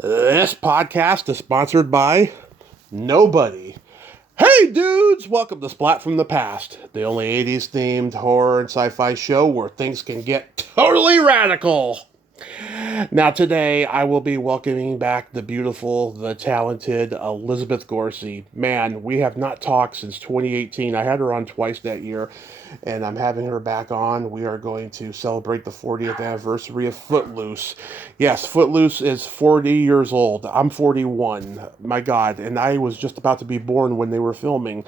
This podcast is sponsored by nobody. Hey dudes, welcome to Splat from the Past, the only 80s themed horror and sci-fi show where things can get totally radical. Now today I will be welcoming back the beautiful, the talented Elizabeth Gorcey. Man, we have not talked since 2018. I had her on twice that year, and I'm having her back on. We are going to celebrate the 40th anniversary of Footloose. Yes, Footloose is 40 years old. I'm 41. My God, and I was just about to be born when they were filming.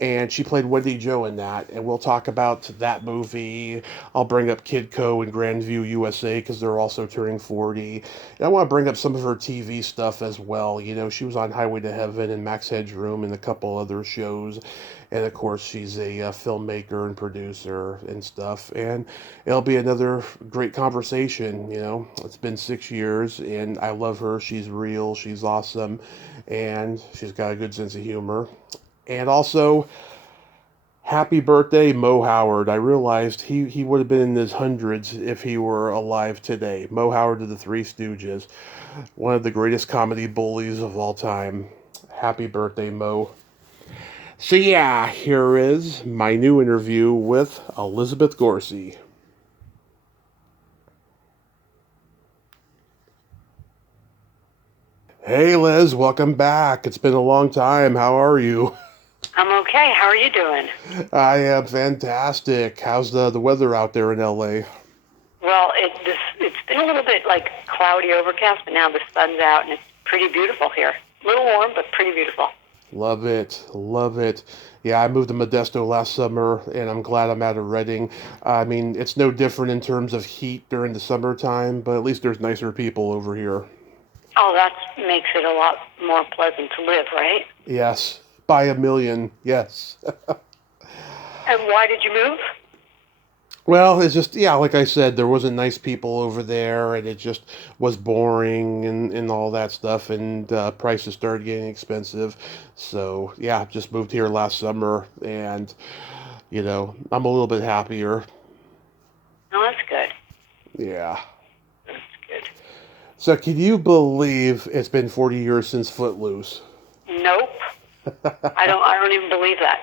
And she played Wendy Jo in that, and we'll talk about that movie. I'll bring up Kidco and Grandview, USA, because they're also turning 40. And I want to bring up some of her TV stuff as well. You know, she was on Highway to Heaven and Max Headroom and a couple other shows. And of course, she's a filmmaker and producer and stuff. And it'll be another great conversation. You know, it's been 6 years, and I love her. She's real, she's awesome, and she's got a good sense of humor. And also, happy birthday, Mo Howard. I realized he would have been in his hundreds if he were alive today. Mo Howard of the Three Stooges, one of the greatest comedy bullies of all time. Happy birthday, Mo. So, yeah, here is my new interview with Elizabeth Gorcey. Hey, Liz, welcome back. It's been a long time. How are you? I'm okay. How are you doing? I am fantastic. How's the weather out there in LA? Well, it's been a little bit like cloudy, overcast, but now the sun's out and it's pretty beautiful here. A little warm, but pretty beautiful. Love it. Love it. Yeah, I moved to Modesto last summer, and I'm glad I'm out of Redding. I mean, it's no different in terms of heat during the summertime, but at least there's nicer people over here. Oh, that makes it a lot more pleasant to live, right? Yes, by a million. Yes. And why did you move? Well, it's just, yeah, like I said, there wasn't nice people over there, and it just was boring and all that stuff, and prices started getting expensive. So, yeah, just moved here last summer, and, I'm a little bit happier. Oh, that's good. Yeah. That's good. So, can you believe it's been 40 years since Footloose? Nope. I don't even believe that.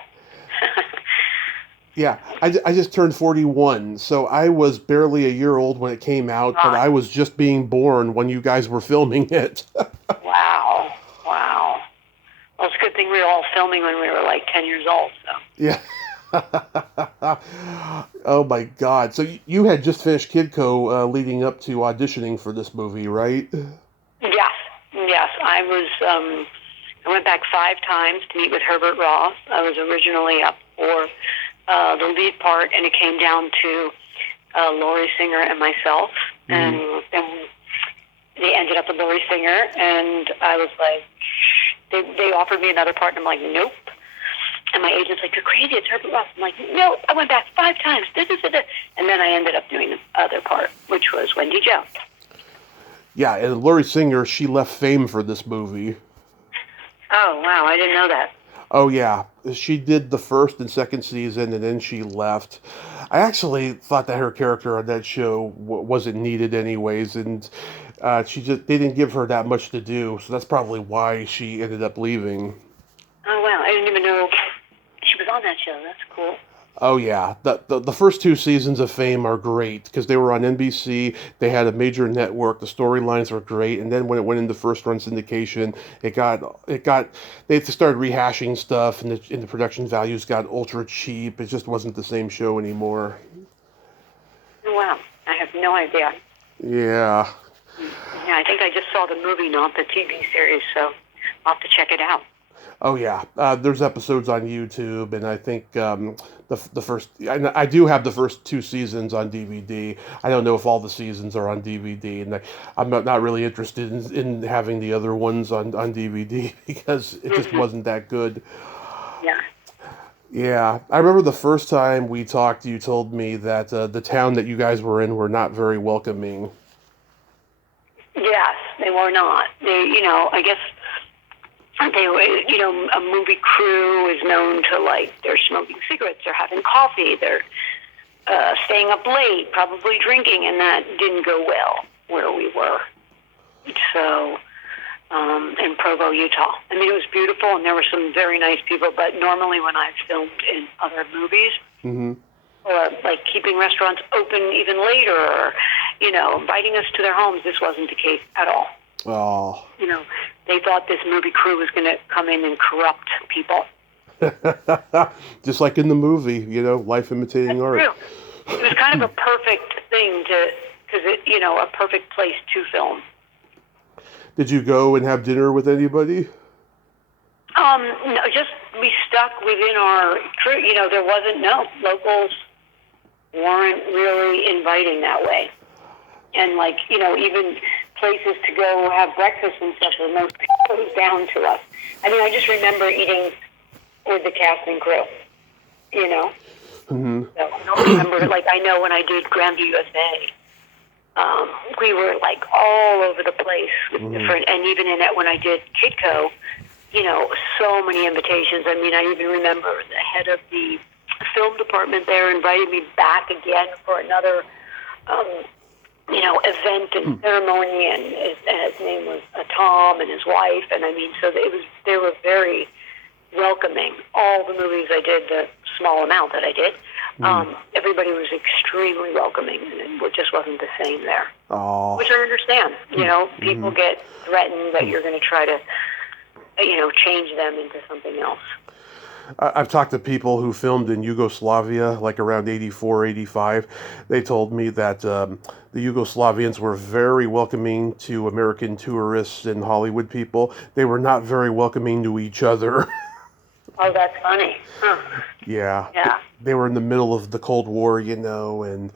Yeah, I just turned 41, so I was barely a year old when it came out, but Wow. I was just being born when you guys were filming it. Wow. Wow. Well, it's a good thing we were all filming when we were like 10 years old, so. Yeah. Oh my God. So you had just finished Kidco leading up to auditioning for this movie, right? Yes. Yes. I went back 5 times to meet with Herbert Ross. I was originally up for the lead part, and it came down to Laurie Singer and myself. And then they ended up with Laurie Singer, and I was like, they offered me another part, and I'm like, nope. And my agent's like, you're crazy, it's Herbert Ross. I'm like, no, I went back 5 times. This is it. And then I ended up doing the other part, which was Wendy Jo. Yeah, and Laurie Singer, she left Fame for this movie. Oh, wow, I didn't know that. Oh yeah, she did the first and second season, and then she left. I actually thought that her character on that show wasn't needed anyways, and they didn't give her that much to do, so that's probably why she ended up leaving. Oh, wow, I didn't even know she was on that show. That's cool. Oh yeah, the first 2 seasons of Fame are great because they were on NBC. They had a major network. The storylines were great, and then when it went into first run syndication, it got they started rehashing stuff, and the production values got ultra cheap. It just wasn't the same show anymore. Oh, wow, I have no idea. Yeah. Yeah, I think I just saw the movie, not the TV series, so I'll have to check it out. Oh yeah, there's episodes on YouTube, and I think the first. I do have the first 2 seasons on DVD. I don't know if all the seasons are on DVD, and I'm not really interested in having the other ones on DVD because it just wasn't that good. Yeah. Yeah, I remember the first time we talked, you told me that the town that you guys were in were not very welcoming. Yes, they were not. I guess they were, a movie crew is known to, like, they're smoking cigarettes, they're having coffee, they're staying up late, probably drinking, and that didn't go well where we were. So in Provo, Utah. I mean, it was beautiful, and there were some very nice people, but normally when I've filmed in other movies, or like keeping restaurants open even later, or, inviting us to their homes, this wasn't the case at all. Oh. They thought this movie crew was going to come in and corrupt people. Just like in the movie, life imitating art. True. It was kind of a perfect thing a perfect place to film. Did you go and have dinner with anybody? No, just we stuck within our crew. There wasn't, locals weren't really inviting that way. And even places to go have breakfast and stuff were most closed down to us. I mean, I just remember eating with the cast and crew, Mm-hmm. So I don't remember, I know when I did Grandview, U.S.A., we were all over the place with different, and even in that when I did Kidco, so many invitations. I mean, I even remember the head of the film department there invited me back again for another, event and ceremony, and his name was Tom and his wife, and I mean, so they were very welcoming. All the movies I did, the small amount that I did, everybody was extremely welcoming, and it just wasn't the same there. Oh. Which I understand. People get threatened that you're going to try to, change them into something else. I've talked to people who filmed in Yugoslavia, around 84, 85. They told me that the Yugoslavians were very welcoming to American tourists and Hollywood people. They were not very welcoming to each other. Oh, that's funny. Huh. Yeah. Yeah. They were in the middle of the Cold War, and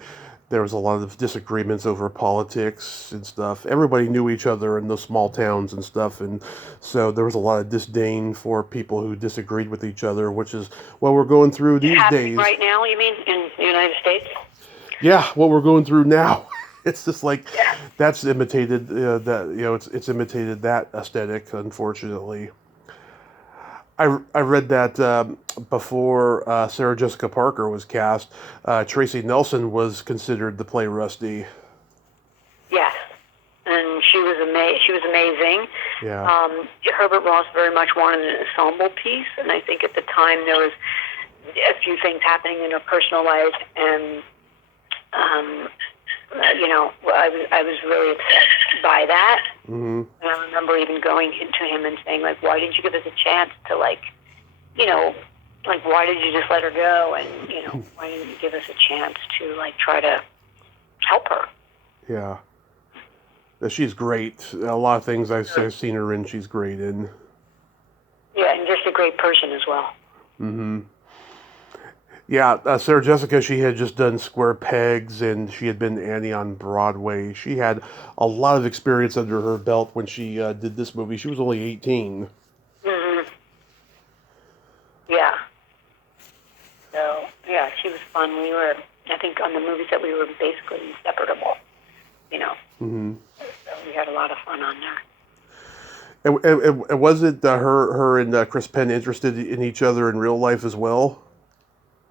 there was a lot of disagreements over politics and stuff. Everybody knew each other in those small towns and stuff, and so there was a lot of disdain for people who disagreed with each other, which is what we're going through these days. Right now, you mean, in the United States? Yeah, what we're going through now. It's just that's imitated, it's imitated that aesthetic, unfortunately. I read that before Sarah Jessica Parker was cast, Tracy Nelson was considered to play Rusty. Yes, and she was amazing. Yeah. Herbert Ross very much wanted an ensemble piece, and I think at the time there was a few things happening in her personal life, and I was really upset by that. Mm-hmm. And I remember even going into him and saying, why didn't you give us a chance to, why did you just let her go? And, why didn't you give us a chance to, try to help her? Yeah. She's great. A lot of things I've seen her in, she's great in. Yeah, and just a great person as well. Mm-hmm. Yeah, Sarah Jessica, she had just done Square Pegs, and she had been Annie on Broadway. She had a lot of experience under her belt when she did this movie. She was only 18. Mm-hmm. Yeah. So, yeah, she was fun. We were, I think, on the movies that we were basically inseparable, Mm-hmm. So we had a lot of fun on there. And was it her and Chris Penn interested in each other in real life as well?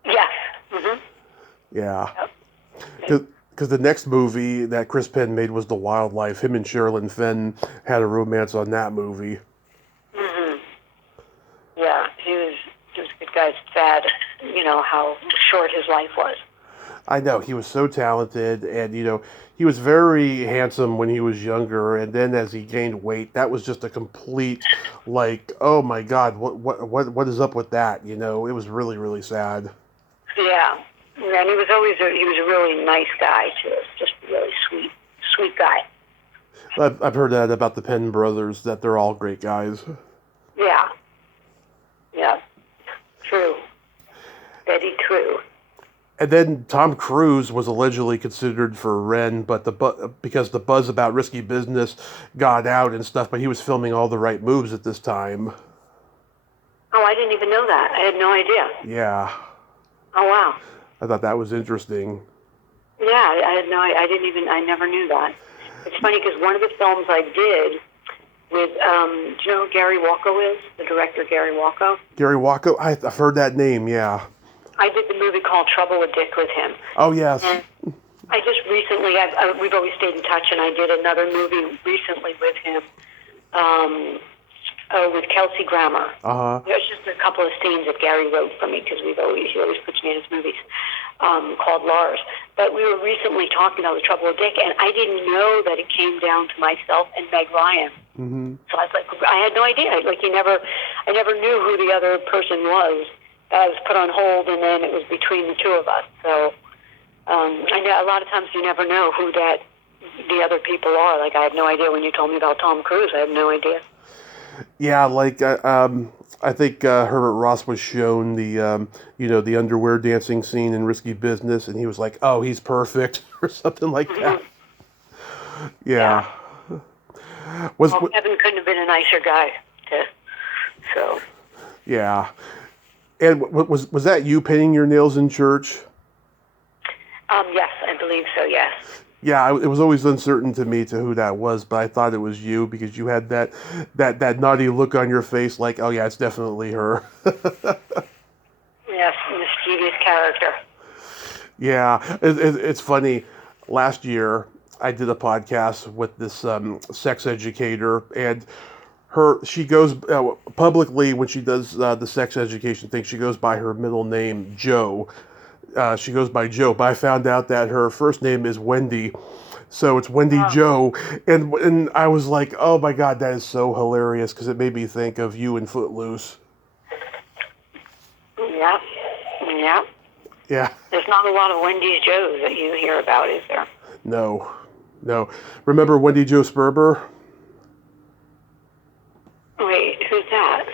Yes. Mm-hmm. Yeah. Yep. Because the next movie that Chris Penn made was The Wildlife. Him and Sherilyn Fenn had a romance on that movie. Mm-hmm. Yeah, he was a good guy. It's sad, how short his life was. I know, he was so talented, and he was very handsome when he was younger, and then as he gained weight, that was just a complete, oh my God, what is up with that? It was really, really sad. Yeah, and he was a really nice guy too. Just a really sweet guy. I've heard that about the Penn brothers, that they're all great guys. Yeah. Yeah. True. Very true. And then Tom Cruise was allegedly considered for Ren, but because the buzz about Risky Business got out and stuff, but he was filming All the Right Moves at this time. Oh, I didn't even know that. I had no idea. Yeah. Oh, wow. I thought that was interesting. Yeah, I never knew that. It's funny because one of the films I did with, do you know who Gary Walko is? The director Gary Walko? Gary Walko? I've heard that name, yeah. I did the movie called Trouble with Dick with him. Oh, yes. And I just recently, we've always stayed in touch, and I did another movie recently with him. Oh, with Kelsey Grammer. Uh-huh. There's just a couple of scenes that Gary wrote for me because he always puts me in his movies, called Lars. But we were recently talking about The Trouble with Dick, and I didn't know that it came down to myself and Meg Ryan. Mm-hmm. So I was like, I had no idea. Like, I never knew who the other person was. I was put on hold, and then it was between the two of us. So I know a lot of times you never know who the other people are. Like, I had no idea when you told me about Tom Cruise. I had no idea. Yeah, like I think Herbert Ross was shown the underwear dancing scene in Risky Business, and he was like, "Oh, he's perfect," or something like that. Yeah. Kevin couldn't have been a nicer guy. So. Yeah. And was that you painting your nails in church? Yes, I believe so. Yes. Yeah, it was always uncertain to me to who that was, but I thought it was you because you had that naughty look on your face, like, oh yeah, it's definitely her. Yes, mischievous character. Yeah, it's funny. Last year, I did a podcast with this sex educator, and she goes publicly when she does the sex education thing. She goes by her middle name, Joe. She goes by Joe, but I found out that her first name is Wendy, so it's Wendy Joe, and I was like, oh my God, that is so hilarious because it made me think of you in Footloose. Yeah, yeah. Yeah. There's not a lot of Wendy's Joes that you hear about, is there? No. Remember Wendy Jo Sperber? Wait, who's that?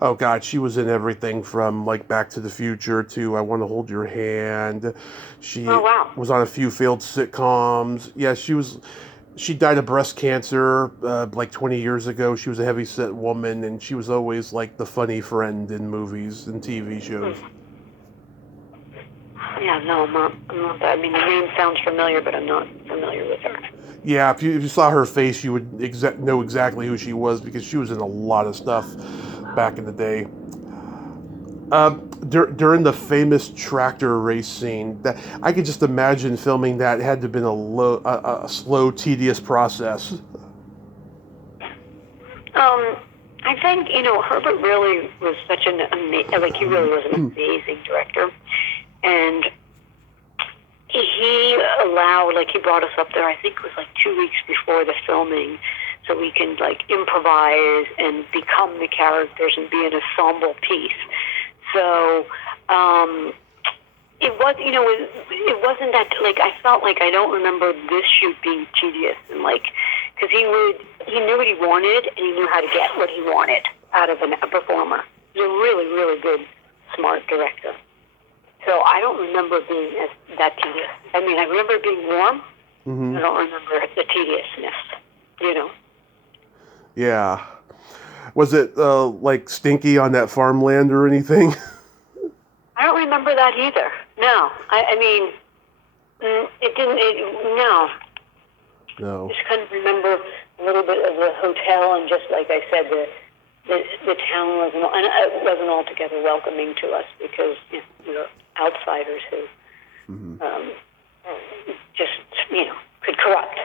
Oh God, she was in everything from like Back to the Future to I Want to Hold Your Hand. She was on a few failed sitcoms. Yeah, she died of breast cancer like 20 years ago. She was a heavy-set woman, and she was always like the funny friend in movies and TV shows. Yeah, no, I'm not that. I mean, the name sounds familiar, but I'm not familiar with her. Yeah, if you saw her face, you would know exactly who she was because she was in a lot of stuff back in the day. During the famous tractor race scene, that I could just imagine filming that. It had to have been a slow, tedious process. I think Herbert really was such he really was an amazing director, and he allowed, he brought us up there. I think it was 2 weeks before the filming, so we can improvise and become the characters and be an ensemble piece. So it was, it wasn't that I felt like I don't remember this shoot being tedious and because he knew what he wanted and he knew how to get what he wanted out of a performer. He's a really, really good, smart director. So I don't remember being that tedious. I mean, I remember it being warm. Mm-hmm. I don't remember the tediousness. Yeah. Was it stinky on that farmland or anything? I don't remember that either. No, I mean, it didn't. No. No. I just kind of remember a little bit of the hotel and just like I said, the town wasn't altogether welcoming to us because we were outsiders who just could corrupt.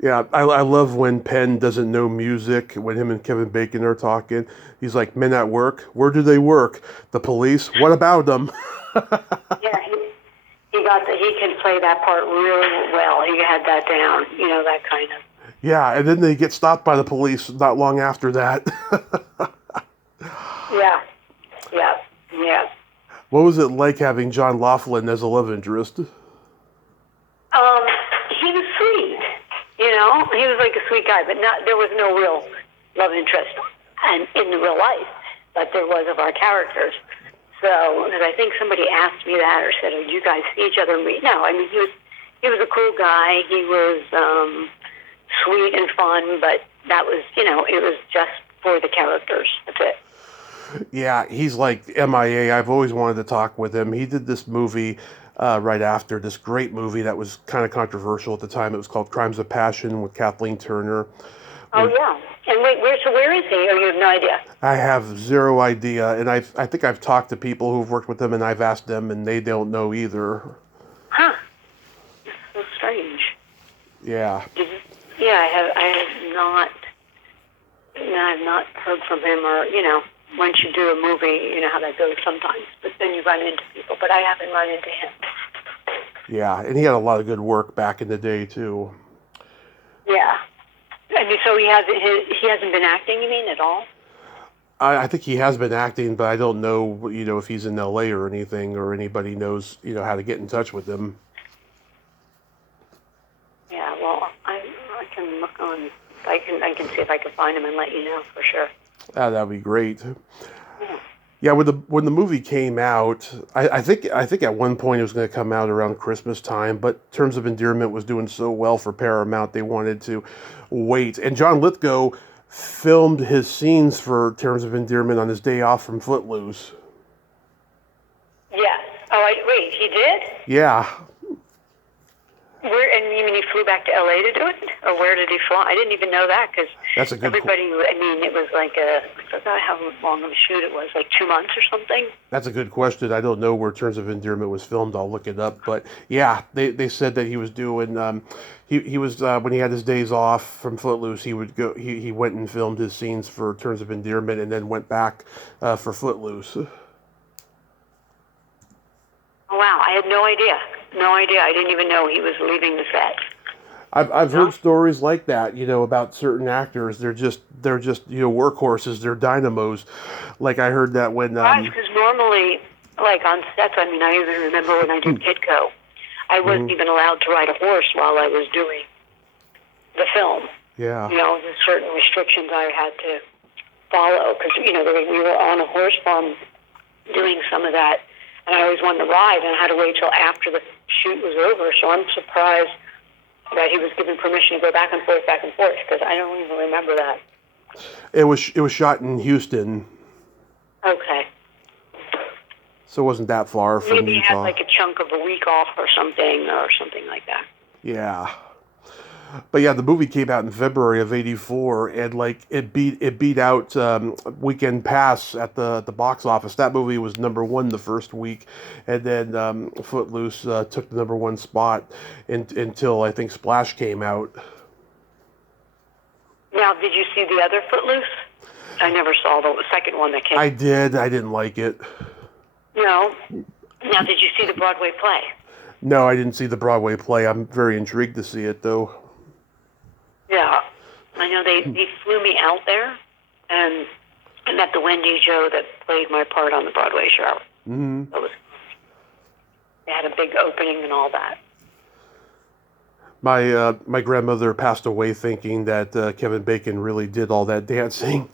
Yeah, I love when Penn doesn't know music, when him and Kevin Bacon are talking. He's like, men at work? Where do they work? The police? What about them? Yeah, he can play that part really well. He had that down, that kind of. Yeah, and then they get stopped by the police not long after that. Yeah. What was it like having John Laughlin as a love interest? He was sweet. He was like a sweet guy, but there was no real love interest in the real life, but there was of our characters. So, because I think somebody asked me that or said, "Oh, do you guys see each other?" No, I mean he was a cool guy. He was sweet and fun, but that was it was just for the characters. That's it. Yeah, he's like MIA. I've always wanted to talk with him. He did this movie right after, this great movie that was kind of controversial at the time. It was called Crimes of Passion with Kathleen Turner. Oh, yeah. And where is he? Or you have no idea? I have zero idea. And I think I've talked to people who've worked with him, and I've asked them, and they don't know either. Huh. That's so strange. Yeah. Yeah, I have not I've not heard from him, or, once you do a movie, you know how that goes sometimes. But then you run into people, but I haven't run into him. Yeah, and he had a lot of good work back in the day, too. Yeah. And so he hasn't been acting, you mean, at all? I think he has been acting, but I don't know, if he's in L.A. or anything, or anybody knows, how to get in touch with him. Yeah, well, I can look on. I can see if I can find him and let you know for sure. That'd be great. Yeah. Yeah, when the movie came out, I think at one point it was going to come out around Christmas time, but Terms of Endearment was doing so well for Paramount they wanted to wait. And John Lithgow filmed his scenes for Terms of Endearment on his day off from Footloose. Yes. Oh, wait, he did? Yeah. And you mean he flew back to L.A. to do it? Or where did he fly? I didn't even know that, because everybody, it was like I forgot how long of a shoot it was, like 2 months or something? That's a good question. I don't know where Terms of Endearment was filmed. I'll look it up. But yeah, they said that he was doing, he was, when he had his days off from Footloose, he would go, he went and filmed his scenes for Terms of Endearment and then went back for Footloose. Oh, wow, I had no idea. No idea. I didn't even know he was leaving the set. I've heard stories like that, about certain actors. They're just workhorses. They're dynamos. Like I heard that when because normally, like on sets, I even remember when I did Kitco, I wasn't even allowed to ride a horse while I was doing the film. Yeah. There's certain restrictions I had to follow, because we were on a horse farm doing some of that, and I always wanted to ride, and I had to wait till after the shoot was over. So I'm surprised that he was given permission to go back and forth, because I don't even remember that. It was shot in Houston. Okay. So it wasn't that far from Maybe Utah. he had like a chunk of a week off or something like that. Yeah. But yeah, the movie came out in February of '84, and like it beat out Weekend Pass at the box office. That movie was #1 the first week, and then Footloose took the #1 spot until I think Splash came out. Now, did you see the other Footloose? I never saw the second one that came. I did. I didn't like it. No. Now, did you see the Broadway play? No, I didn't see the Broadway play. I'm very intrigued to see it, though. Yeah, I know they flew me out there, and I met the Wendy Jo that played my part on the Broadway show. Mm-hmm. They had a big opening and all that. My grandmother passed away thinking that Kevin Bacon really did all that dancing.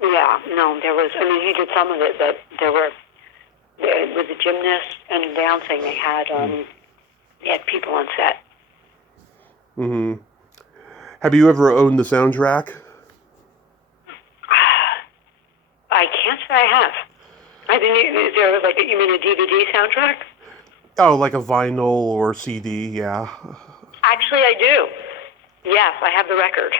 Yeah, no, there was. He did some of it, but with the gymnasts and dancing, they had people on set. Mm-hmm. Have you ever owned the soundtrack? I can't say I have. Is there you mean a DVD soundtrack? Oh, like a vinyl or CD, yeah. Actually, I do. Yes, I have the record.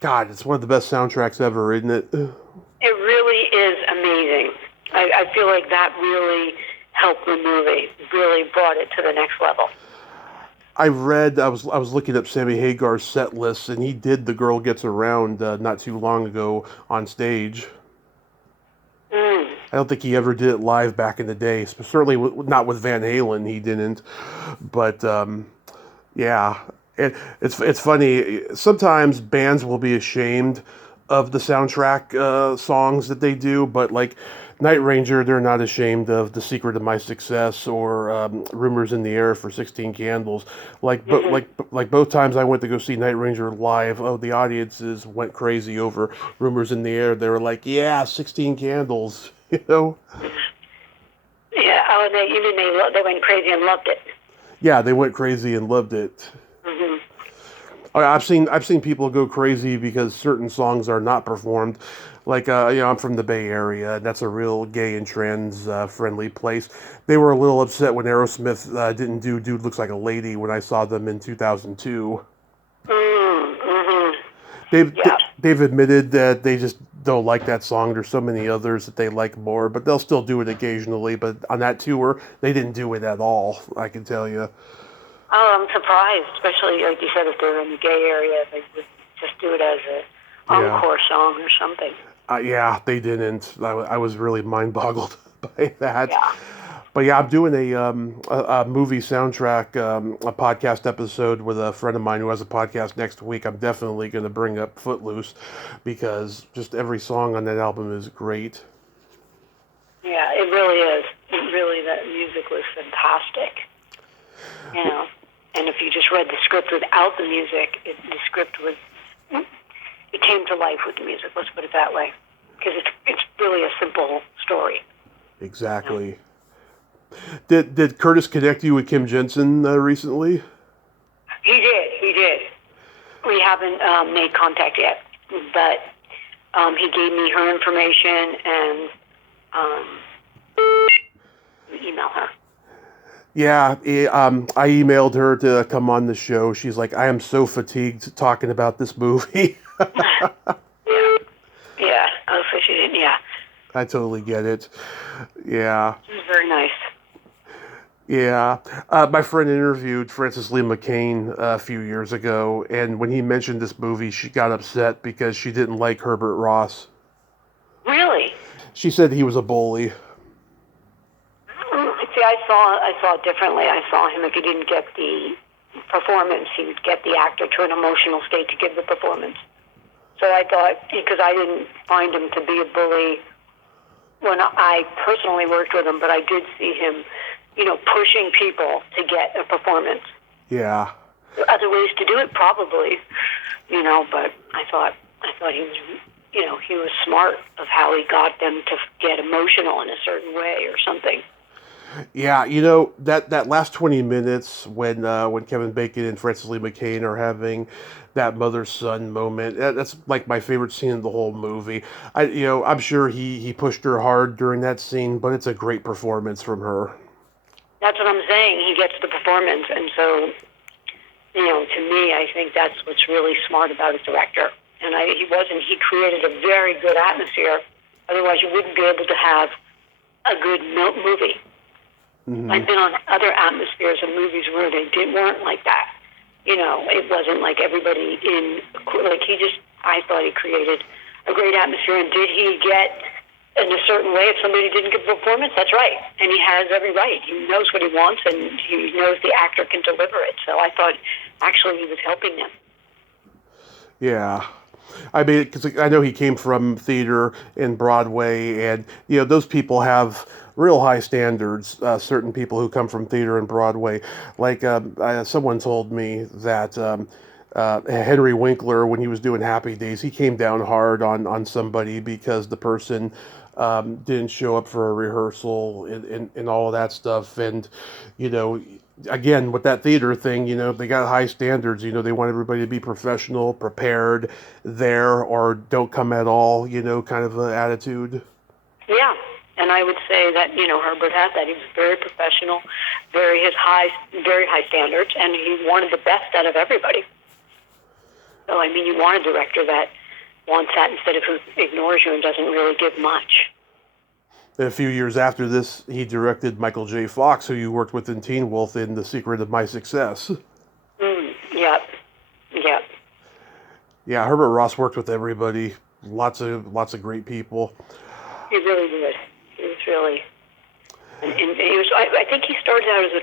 God, it's one of the best soundtracks ever, isn't it? It really is amazing. I feel like that really helped the movie, really brought it to the next level. I was looking up Sammy Hagar's set list, and he did The Girl Gets Around not too long ago on stage. I don't think he ever did it live back in the day. Certainly not with Van Halen, he didn't. But yeah, it's funny. Sometimes bands will be ashamed of the soundtrack songs that they do, but like Night Ranger, they're not ashamed of The Secret of My Success or Rumors in the Air for 16 Candles. Like both times I went to go see Night Ranger live, the audiences went crazy over Rumors in the Air. They were like, yeah, 16 Candles, Yeah, they went crazy and loved it. Yeah, they went crazy and loved it. Mm-hmm. I've seen people go crazy because certain songs are not performed. Like I'm from the Bay Area, and that's a real gay and trans friendly place. They were a little upset when Aerosmith didn't do "Dude Looks Like a Lady" when I saw them in 2002. Mm-hmm. They've admitted that they just don't like that song. There's so many others that they like more, but they'll still do it occasionally. But on that tour, they didn't do it at all, I can tell you. Oh, I'm surprised, especially like you said, if they're in the gay area, they would just do it as Yeah. encore song or something. Yeah, they didn't. I was really mind-boggled by that. Yeah. But yeah, I'm doing a movie soundtrack, a podcast episode with a friend of mine who has a podcast next week. I'm definitely going to bring up Footloose because just every song on that album is great. Yeah, it really is. It really, that music was fantastic. You know, and if you just read the script without the music, the script was, it came to life with the music. Let's put it that way, because it's really a simple story. Exactly. You know? Did Curtis connect you with Kim Jensen recently? He did. We haven't made contact yet, but he gave me her information and email her. Yeah, I emailed her to come on the show. She's like, I am so fatigued talking about this movie. Yeah. Oh, so she didn't. Yeah. I totally get it. Yeah. She was very nice. Yeah. My friend interviewed Frances Lee McCain a few years ago, and when he mentioned this movie, she got upset because she didn't like Herbert Ross. Really? She said he was a bully. See, I saw it differently. I saw him, if he didn't get the performance, he would get the actor to an emotional state to give the performance. So I thought, because I didn't find him to be a bully when I personally worked with him, but I did see him, pushing people to get a performance. Yeah. There are other ways to do it, probably, but I thought he was, he was smart of how he got them to get emotional in a certain way or something. Yeah, that last 20 minutes when Kevin Bacon and Frances Lee McCain are having that mother-son moment, that's like my favorite scene in the whole movie. I'm sure he pushed her hard during that scene, but it's a great performance from her. That's what I'm saying. He gets the performance, and so, to me, I think that's what's really smart about a director. And he created a very good atmosphere. Otherwise, you wouldn't be able to have a good movie. Mm-hmm. I've been on other atmospheres of movies where they weren't like that. It wasn't like everybody I thought he created a great atmosphere. And did he get in a certain way if somebody didn't give a performance? That's right. And he has every right. He knows what he wants, and he knows the actor can deliver it. So I thought actually he was helping them. Yeah. I mean, because I know he came from theater and Broadway, and those people have real high standards. Certain people who come from theater and Broadway, like someone told me that Henry Winkler, when he was doing Happy Days, he came down hard on somebody because the person didn't show up for a rehearsal and all of that stuff, and again, with that theater thing, they got high standards. They want everybody to be professional, prepared, there, or don't come at all, kind of an attitude. Yeah, and I would say that, Herbert had that. He was very professional, very high standards, and he wanted the best out of everybody. So, you want a director that wants that instead of who ignores you and doesn't really give much. A few years after this, he directed Michael J. Fox, who you worked with in Teen Wolf in The Secret of My Success. Yep. Yeah, Herbert Ross worked with everybody. Lots of great people. He really did. He was really... And he was, I think he started out as a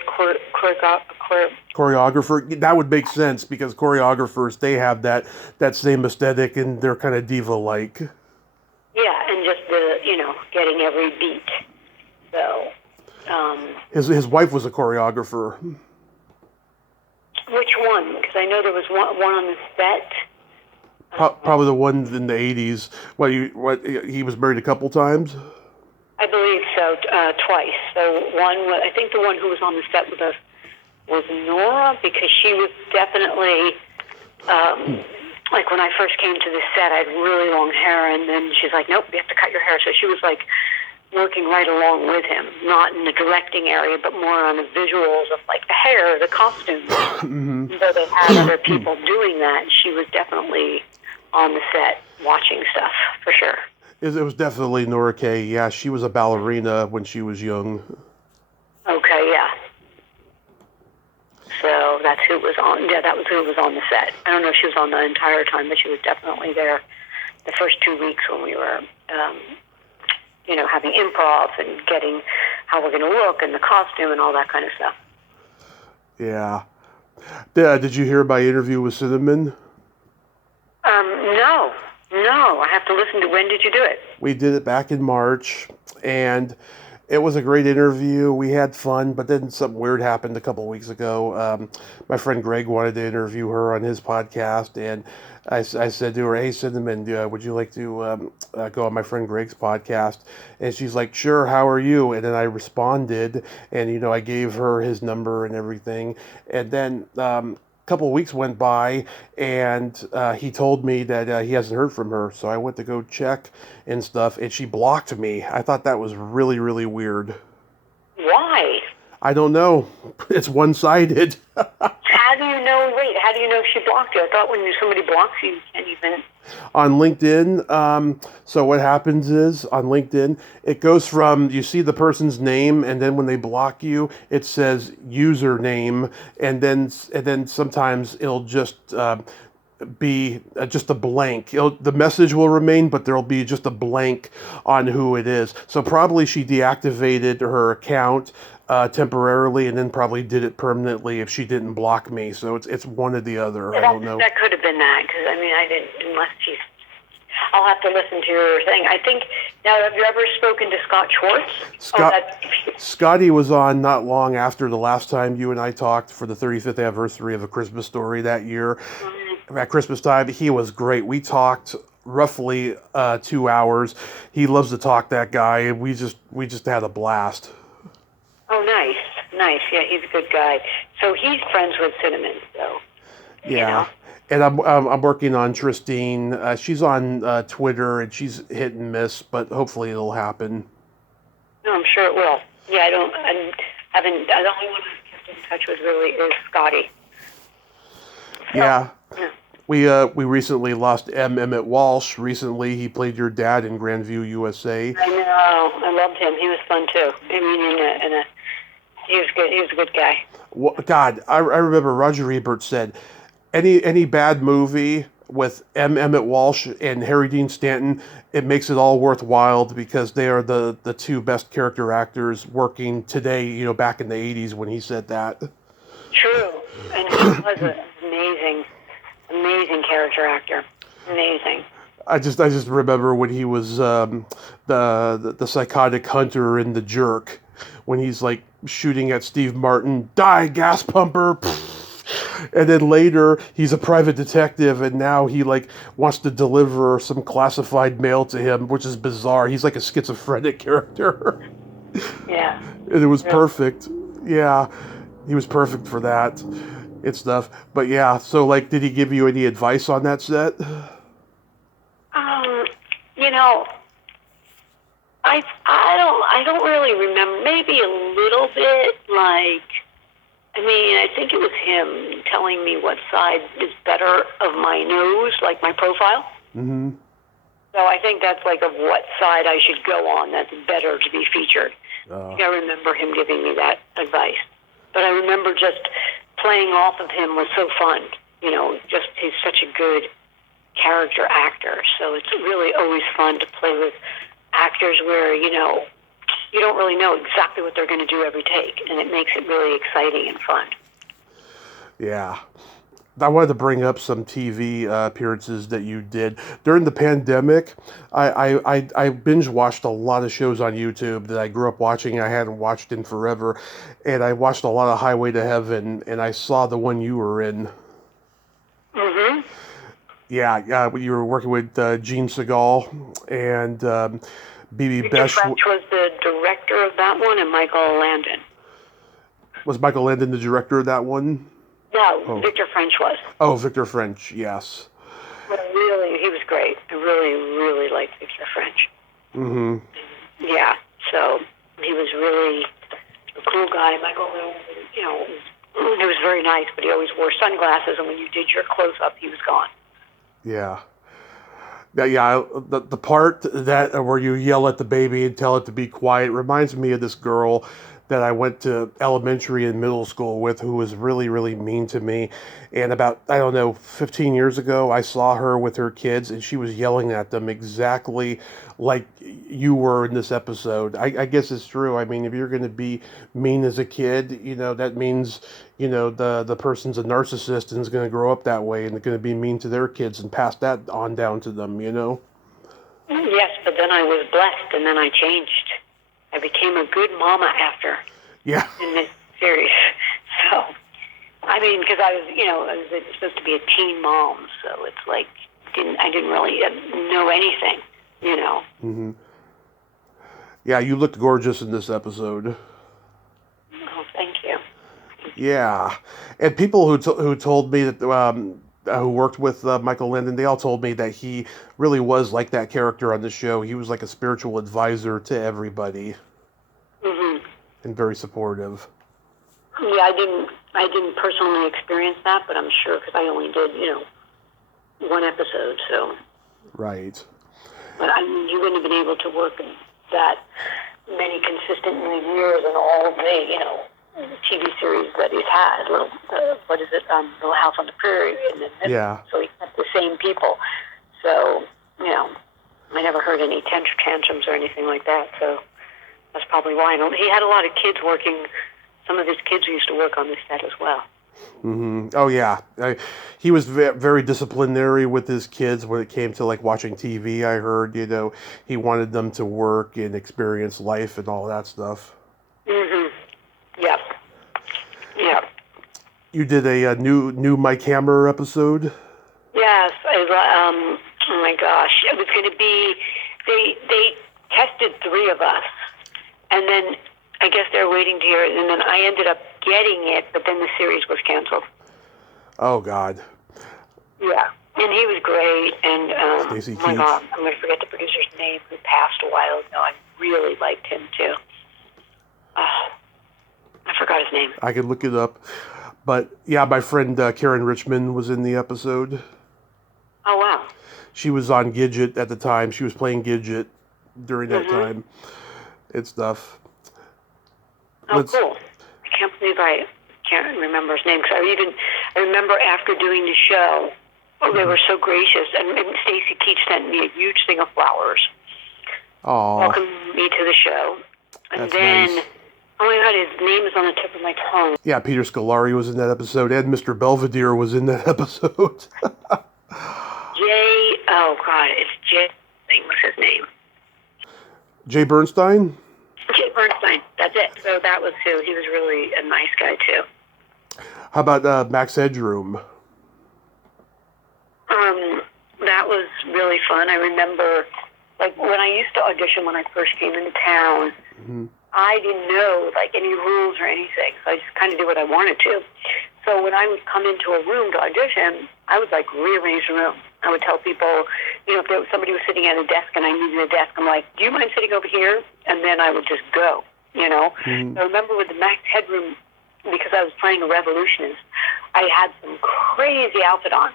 choreographer. That would make sense, because choreographers, they have that same aesthetic, and they're kind of diva-like. Yeah, and just getting every beat. So, his wife was a choreographer. Which one? Because I know there was one on the set. Probably the one in the 80s. He was married a couple times? I believe so, twice. So I think the one who was on the set with us was Nora, because she was definitely, like when I first came to the set, I had really long hair, and then she's like, nope, you have to cut your hair. So she was like working right along with him, not in the directing area, but more on the visuals of like the hair, the costumes. Mm-hmm. So they had other people doing that, and she was definitely on the set watching stuff, for sure. It was definitely Nora Kay. Yeah, she was a ballerina when she was young. Okay, yeah. So that's who was on. Yeah, that was who was on the set. I don't know if she was on the entire time, but she was definitely there. the first 2 weeks when we were, having improv and getting how we're going to look and the costume and all that kind of stuff. Yeah. Did you hear my interview with Cinnamon? No. I have to listen to. When did you do it? We did it back in March, and it was a great interview. We had fun, but then something weird happened a couple of weeks ago. My friend Greg wanted to interview her on his podcast, and I said to her, "Hey, Cinnamon, would you like to go on my friend Greg's podcast?" And she's like, "Sure, how are you?" And then I responded, and I gave her his number and everything. And then couple of weeks went by, and he told me that he hasn't heard from her. So I went to go check and stuff, and she blocked me. I thought that was really, really weird. Why? I don't know. It's one-sided. How do you know? Wait, how do you know she blocked you? I thought when somebody blocks you, you can't even. On LinkedIn, so what happens is, on LinkedIn, it goes from, you see the person's name, and then when they block you, it says username, and then sometimes it'll just be just a blank. The message will remain, but there'll be just a blank on who it is. So probably she deactivated her account temporarily, and then probably did it permanently if she didn't block me. So it's one or the other. I don't know. That could have been that, because I didn't, unless she's. I'll have to listen to your thing. I think. Now, have you ever spoken to Scott Schwartz? Scotty was on not long after the last time you and I talked for the 35th anniversary of A Christmas Story that year. Mm-hmm. At Christmas time, he was great. We talked roughly 2 hours. He loves to talk, that guy, and we just had a blast. Oh, nice. Yeah, he's a good guy. So he's friends with Cinnamon, so. Yeah. And I'm working on Tristine. She's on Twitter, and she's hit and miss, but hopefully it'll happen. No, I'm sure it will. Yeah, the only one I've kept in touch with really is Scotty. So, yeah. We recently lost Emmett Walsh. Recently, he played your dad in Grandview, U.S.A. I know. I loved him. He was fun too. He was good. He was a good guy. Well, God, I remember Roger Ebert said, any bad movie with Emmett Walsh and Harry Dean Stanton, it makes it all worthwhile because they are the two best character actors working today. Back in the '80s when he said that. True, and he was an amazing character actor. Amazing. I just remember when he was the psychotic hunter in The Jerk, when he's like shooting at Steve Martin, die gas pumper, and then later he's a private detective, and now he like wants to deliver some classified mail to him, which is bizarre. He's like a schizophrenic character. Yeah. And it was perfect. Yeah, he was perfect for that and stuff. But yeah, so like, did he give you any advice on that set? I don't really remember. Maybe a little bit. I think it was him telling me what side is better of my nose, like my profile. Mm-hmm. So I think that's like of what side I should go on. That's better to be featured. I remember him giving me that advice. But I remember just playing off of him was so fun. He's such a good character actor. So it's really always fun to play with actors where, you don't really know exactly what they're going to do every take. And it makes it really exciting and fun. Yeah. I wanted to bring up some TV appearances that you did. During the pandemic, I binge-watched a lot of shows on YouTube that I grew up watching I hadn't watched in forever. And I watched a lot of Highway to Heaven, and I saw the one you were in. Mm-hmm. Yeah, you were working with Gene Segal and B.B. Besh. French was the director of that one, and Michael Landon. Was Michael Landon the director of that one? No, Victor French was. Oh, Victor French, yes. But really, he was great. I really, really liked Victor French. Mm-hmm. Yeah, so he was really a cool guy. Michael Landon, he was very nice, but he always wore sunglasses, and when you did your close-up, he was gone. Yeah. Yeah, the part that where you yell at the baby and tell it to be quiet reminds me of this girl that I went to elementary and middle school with who was really, really mean to me. And about, I don't know, 15 years ago, I saw her with her kids and she was yelling at them exactly like you were in this episode. I guess it's true. I mean, if you're going to be mean as a kid, that means, the person's a narcissist and is going to grow up that way and they're going to be mean to their kids and pass that on down to them. Yes, but then I was blessed and then I changed. I became a good mama after. Yeah. In this series. So, I mean, because I was supposed to be a teen mom, so it's like, I didn't really know anything, Mm-hmm. Yeah, you looked gorgeous in this episode. Oh, thank you. Yeah. And people who told me that, who worked with Michael Landon, they all told me that he really was like that character on the show. He was like a spiritual advisor to everybody. Mm-hmm. And very supportive. Yeah, I didn't personally experience that, but I'm sure because I only did, one episode, so. Right. But you wouldn't have been able to work that many consistent years in all of the, TV series that he's had. Little House on the Prairie, and then yeah. So he kept the same people. So, I never heard any tantrums or anything like that. So that's probably why. He had a lot of kids working. Some of his kids used to work on the set as well. Mm-hmm. Oh yeah, he was very disciplinary with his kids when it came to like watching TV. I heard, he wanted them to work and experience life and all that stuff. Mm-hmm. Yep. Yep. You did a new Mike Hammer episode. Yes. Oh my gosh, it was going to be. They tested 3 of us, and then I guess they're waiting to hear it, and then I ended up getting it, but then the series was canceled. Oh God. Yeah, and he was great, and Stacey oh my God, I'm going to forget the producer's name who passed a while ago. I really liked him too. I forgot his name. I could look it up, but yeah, my friend Karen Richmond was in the episode. Oh wow. She was on Gidget at the time. She was playing Gidget during that time and stuff. Oh, cool. I can't believe I can't remember his name, because I remember after doing the show, they were so gracious, and Stacy Keach sent me a huge thing of flowers. Oh. Welcomed me to the show. And That's then, nice. Oh my God, his name is on the tip of my tongue. Yeah, Peter Scolari was in that episode, and Mr. Belvedere was in that episode. It's Jay, what's his name? Jay Bernstein? Jay Bernstein, that's it. So that was who. He was really a nice guy, too. How about Max Headroom? That was really fun. I remember, like, when I used to audition when I first came into town, I didn't know, like, any rules or anything, so I just kind of did what I wanted to. So when I would come into a room to audition, I would, like, rearrange the room. I would tell people, if somebody was sitting at a desk and I needed a desk, I'm like, do you mind sitting over here? And then I would just go, Mm-hmm. I remember with the Max Headroom, because I was playing a revolutionist, I had some crazy outfit on.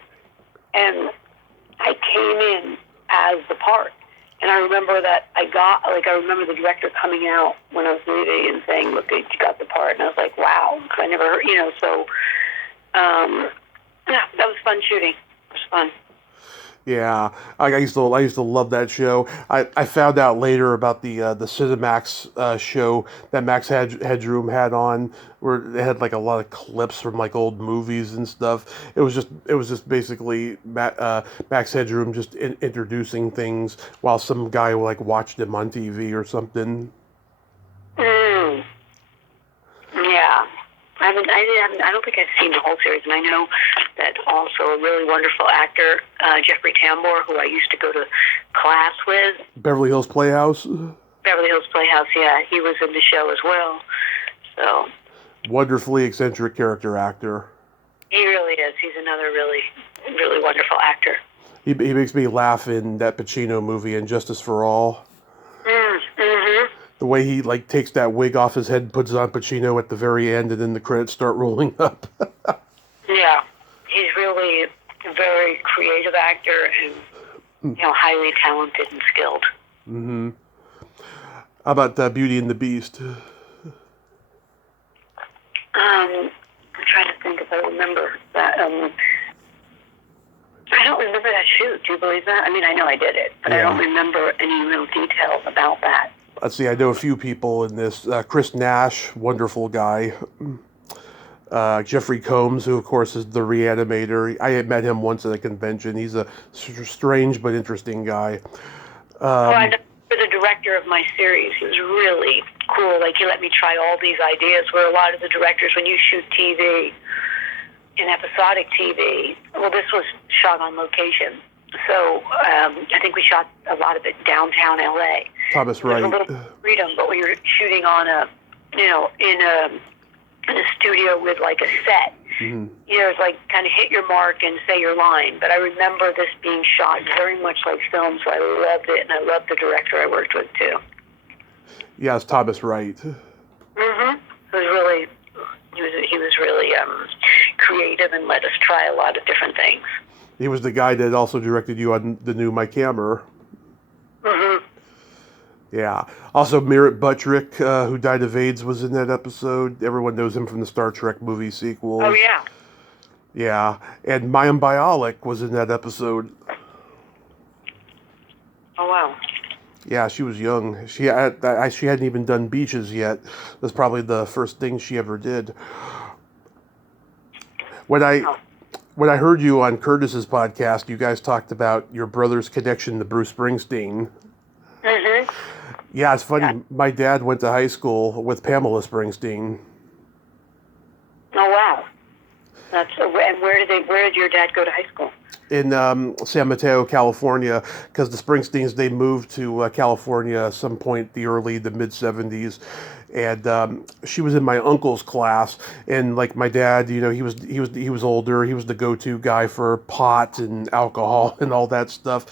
And I came in as the part. And I remember that I remember the director coming out when I was leaving and saying, look, you got the part. And I was like, wow, because I never heard, that was fun shooting. It was fun. Yeah, I used to love that show. I found out later about the Cinemax show that Max Headroom had on, where they had like a lot of clips from like old movies and stuff. It was just basically Max Headroom just introducing things while some guy like watched him on TV or something. Yeah. I don't think I've seen the whole series, and I know that also a really wonderful actor, Jeffrey Tambor, who I used to go to class with. Beverly Hills Playhouse. Beverly Hills Playhouse, yeah, he was in the show as well. So wonderfully eccentric character actor. He really is. He's another really, really wonderful actor. He makes me laugh in that Pacino movie, Injustice for All. Mm-hmm. The way he like takes that wig off his head and puts it on Pacino at the very end, and then the credits start rolling up. Yeah, he's really a very creative actor and highly talented and skilled. Mm-hmm. How about Beauty and the Beast? I'm trying to think if I remember that. I don't remember that shoot. Do you believe that? I mean, I know I did it, but I don't remember any real details about that. Let's see, I know a few people in this. Chris Nash, wonderful guy. Jeffrey Combs, who of course is the reanimator. I had met him once at a convention. He's a strange but interesting guy. I know the director of my series. He was really cool. Like, he let me try all these ideas where a lot of the directors, when you shoot TV, in episodic TV, well, this was shot on location. So I think we shot a lot of it downtown LA. Thomas Wright. There's a little freedom, but when you're shooting on in a studio with like a set, it's like kind of hit your mark and say your line. But I remember this being shot very much like film, so I loved it, and I loved the director I worked with too. Yes, Thomas Wright. He was really creative and let us try a lot of different things. He was the guy that also directed you on the new Mike Hammer. Yeah. Also, Merritt Buttrick, who died of AIDS, was in that episode. Everyone knows him from the Star Trek movie sequels. Oh, yeah. Yeah. And Mayim Bialik was in that episode. Oh, wow. Yeah, she was young. She hadn't even done Beaches yet. That's probably the first thing she ever did. When I heard you on Curtis's podcast, you guys talked about your brother's connection to Bruce Springsteen. Yeah, it's funny. Yeah. My dad went to high school with Pamela Springsteen. Oh, wow. And where did your dad go to high school? In San Mateo, California, because the Springsteens, they moved to California at some point the mid-70s, and she was in my uncle's class, and like my dad, he was older, he was the go-to guy for pot and alcohol and all that stuff,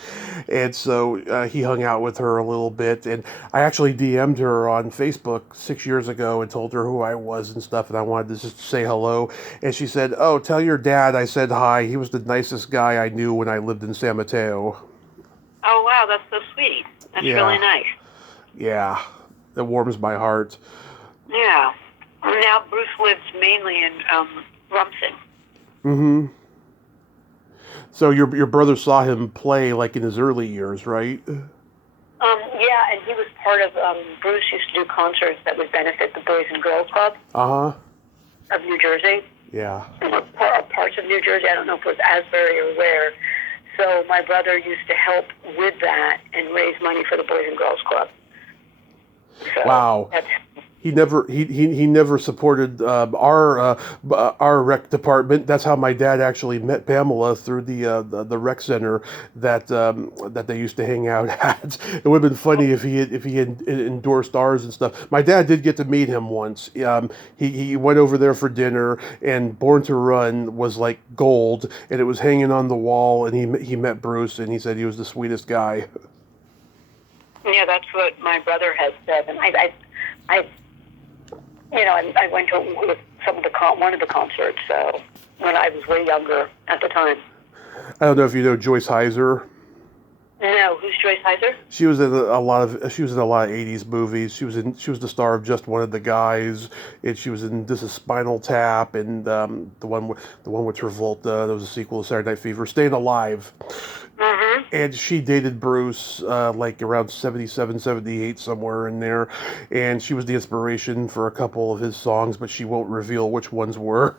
and so he hung out with her a little bit, and I actually DM'd her on Facebook 6 years ago and told her who I was and stuff, and I wanted to just say hello, and she said, "Oh, tell your dad I said hi. He was the nicest guy I knew when I lived in San Mateo." Oh, wow, that's so sweet. That's really nice. Yeah, that warms my heart. Yeah. Well, now Bruce lives mainly in Rumson. So your brother saw him play like in his early years, right? Yeah, and he was part of, Bruce used to do concerts that would benefit the Boys and Girls Club of New Jersey. Yeah. Parts of New Jersey, I don't know if it was Asbury or where. So my brother used to help with that and raise money for the Boys and Girls Club. So wow. He never supported our rec department. That's how my dad actually met Pamela, through the rec center that they used to hang out at. It would have been funny if he had endorsed ours and stuff. My dad did get to meet him once. He went over there for dinner, and Born to Run was like gold, and it was hanging on the wall. And he met Bruce, and he said he was the sweetest guy. Yeah, that's what my brother has said, and I went to one of the concerts, so when I was way younger at the time. I don't know if you know Joyce Heiser. No, who's Joyce Heiser? She was in a lot of '80s movies. She was the star of Just One of the Guys, and she was in This Is Spinal Tap, and the one with Travolta. There was a sequel to Saturday Night Fever, Staying Alive. And she dated Bruce like around 77, 78, somewhere in there. And she was the inspiration for a couple of his songs, but she won't reveal which ones were.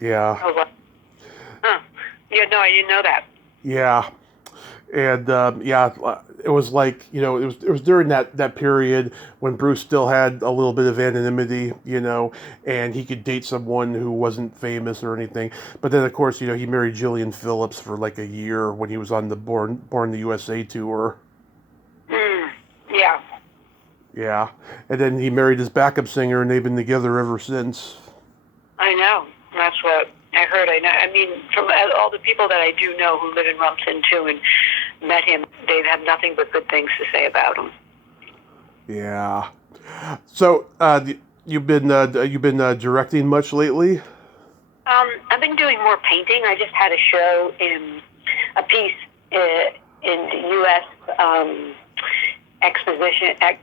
Yeah. Oh, well. Huh. Yeah, no, I didn't know that. Yeah. And it was like, it was during that period when Bruce still had a little bit of anonymity, and he could date someone who wasn't famous or anything. But then, of course, he married Gillian Phillips for like a year when he was on the Born the U.S.A. tour. Yeah. Yeah. And then he married his backup singer, and they've been together ever since. I know. That's what I heard. I know. I mean, from all the people that I do know who live in Rumson too and met him, they have nothing but good things to say about him. Yeah. So, you've been directing much lately? I've been doing more painting. I just had a piece in the U.S. exposition at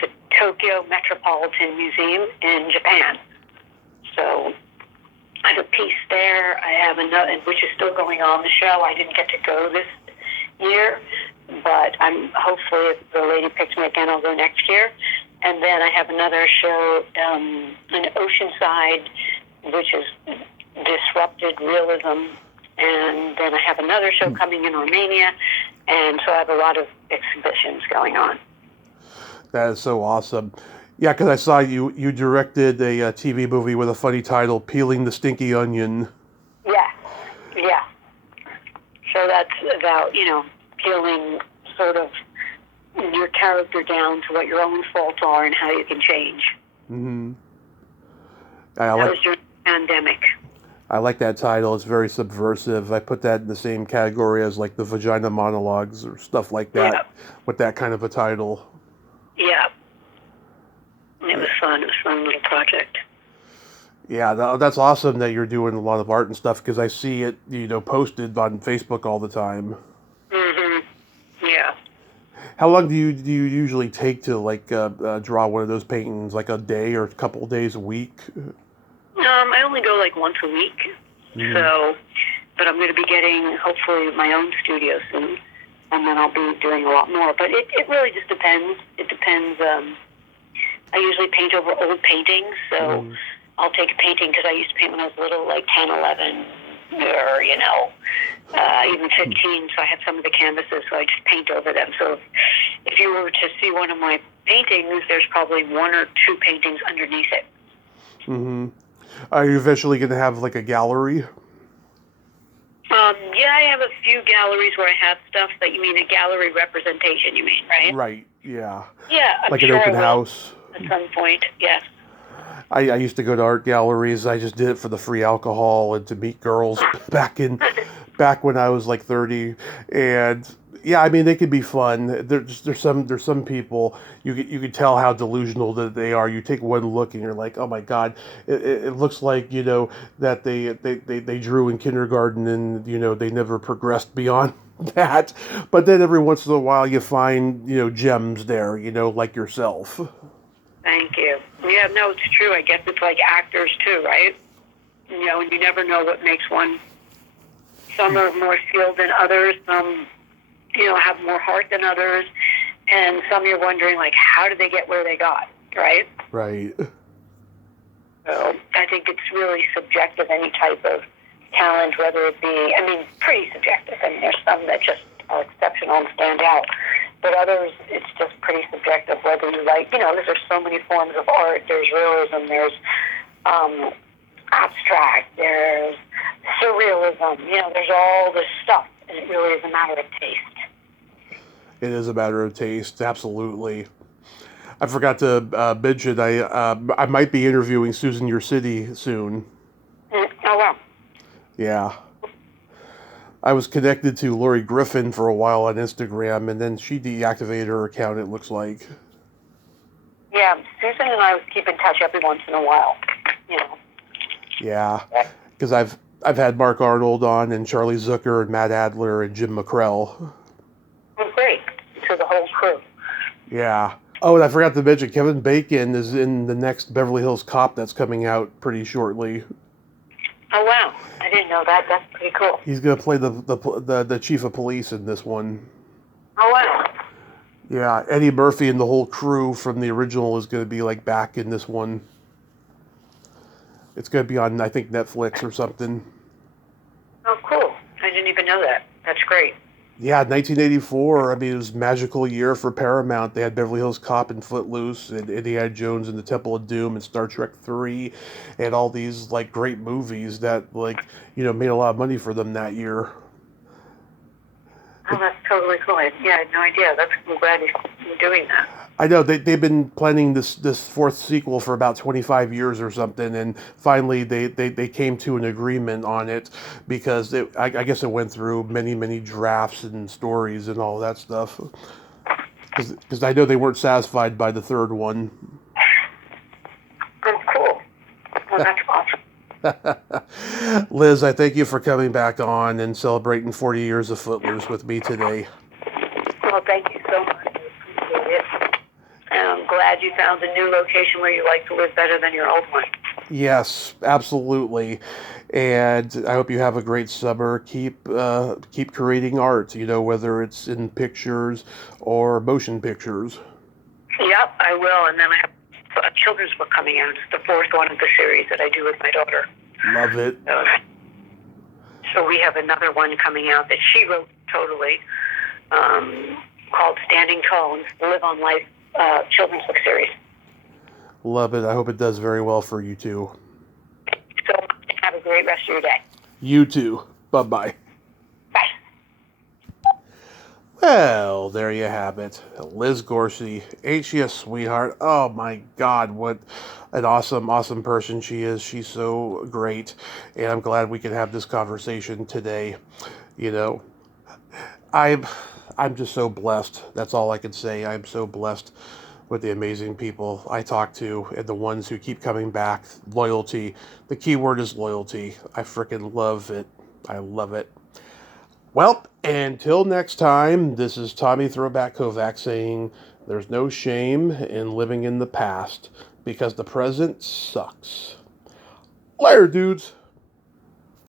the Tokyo Metropolitan Museum in Japan. So I have a piece there. I have another, which is still going on the show. I didn't get to go this year, but I'm hopefully if the lady picks me again, I'll go next year. And then I have another show in Oceanside, which is disrupted realism. And then I have another show coming in Armenia. And so I have a lot of exhibitions going on. That is so awesome. Yeah, because I saw you directed a TV movie with a funny title, Peeling the Stinky Onion. Yeah. So that's about, peeling sort of your character down to what your own faults are and how you can change. Mm-hmm. That was during the pandemic. I like that title. It's very subversive. I put that in the same category as like the Vagina Monologues or stuff like that, with that kind of a title. Yeah. It was fun. It was a fun little project. Yeah, that's awesome that you're doing a lot of art and stuff, because I see it, posted on Facebook all the time. Mm-hmm. Yeah. How long do you usually take to draw one of those paintings? Like a day or a couple of days a week? I only go like once a week. Mm-hmm. So, but I'm going to be getting hopefully my own studio soon, and then I'll be doing a lot more. But it really just depends. It depends. I usually paint over old paintings, so I'll take a painting, because I used to paint when I was little, like 10, 11, or, even 15, so I have some of the canvases, so I just paint over them. So if you were to see one of my paintings, there's probably one or two paintings underneath it. Mm-hmm. Are you eventually going to have, like, a gallery? Yeah, I have a few galleries where I have stuff. That you mean a gallery representation, you mean, right? Right, yeah. Yeah, I'm like sure an open house. At some point, yes. I used to go to art galleries. I just did it for the free alcohol and to meet girls back when I was like 30. And yeah, I mean, they could be fun. There's some people you could tell how delusional that they are. You take one look and you're like, oh my God, it looks like that they drew in kindergarten and they never progressed beyond that. But then every once in a while you find gems there, like yourself. Thank you. Yeah, no, it's true. I guess it's like actors too, right? You never know what makes one. Some are more skilled than others. Some, have more heart than others. And some you're wondering, like, how did they get where they got, right? Right. So I think it's really subjective, any type of talent, whether it be, pretty subjective. I mean, there's some that just are exceptional and stand out. But others, it's just pretty subjective, whether you like, there's so many forms of art. There's realism, there's abstract, there's surrealism, there's all this stuff. And it really is a matter of taste. It is a matter of taste, absolutely. I forgot to mention, I might be interviewing Susan Your City soon. Oh, wow. Yeah. I was connected to Lori Griffin for a while on Instagram, and then she deactivated her account, it looks like. Yeah, Susan and I keep in touch every once in a while, Yeah, because I've had Mark Arnold on, and Charlie Zucker, and Matt Adler, and Jim McCrell. Oh, great. So the whole crew. Yeah. Oh, and I forgot to mention, Kevin Bacon is in the next Beverly Hills Cop that's coming out pretty shortly. Oh, wow. I didn't know that. That's pretty cool. He's going to play the chief of police in this one. Oh, wow. Yeah, Eddie Murphy and the whole crew from the original is going to be like back in this one. It's going to be on, I think, Netflix or something. Oh, cool. I didn't even know that. That's great. Yeah, 1984, it was a magical year for Paramount. They had Beverly Hills Cop and Footloose, and Indiana Jones and the Temple of Doom, and Star Trek 3, and all these, great movies that, made a lot of money for them that year. Oh, that's totally cool. I had no idea. I'm glad you're doing that. I know, they've been planning this fourth sequel for about 25 years or something, and finally they came to an agreement on it, because I guess it went through many, many drafts and stories and all that stuff. Because I know they weren't satisfied by the third one. Oh, cool. Well, that's awesome. Liz, I thank you for coming back on and celebrating 40 years of Footloose with me today. Well, thank you so much. I appreciate it. I'm glad you found a new location where you like to live better than your old one. Yes, absolutely. And I hope you have a great summer. Keep creating art, whether it's in pictures or motion pictures. Yep, I will. And then I have a children's book coming out. It's the fourth one of the series that I do with my daughter. Love it. So we have another one coming out that she wrote totally, called Standing Tall, and Live on Life children's book series. Love it. I hope it does very well for you too. So have a great rest of your day. You too. Bye-bye. Bye. Well, there you have it. Liz Gorcey. Ain't she a sweetheart? Oh my God, what an awesome, awesome person she is. She's so great. And I'm glad we could have this conversation today. I'm just so blessed. That's all I can say. I'm so blessed with the amazing people I talk to and the ones who keep coming back. Loyalty. The key word is loyalty. I freaking love it. I love it. Well, until next time, this is Tommy Throwback Kovac saying there's no shame in living in the past because the present sucks. Later, dudes.